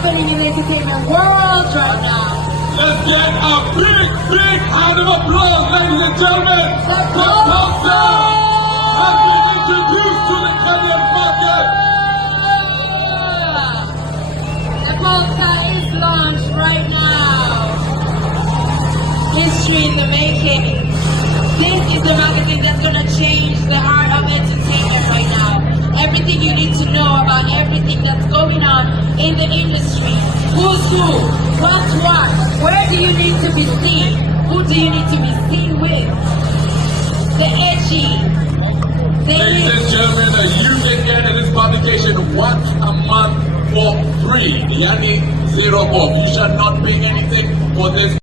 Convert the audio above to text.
happening in the entertainment world right now. Let's get a big round of applause, ladies and gentlemen. The Polka has been introduced to the Kenyan market. The polka is launched right now. History in the making. This is the magazine that's going to change the art of entertainment right now. Everything you need to know about everything that's going on in the industry. Who's who? What's what? Where do you need to be seen? Who do you need to be seen with? The edgy. Ladies and gentlemen, you can get this publication once a month for free. Yani zero off. You shall not pay anything for this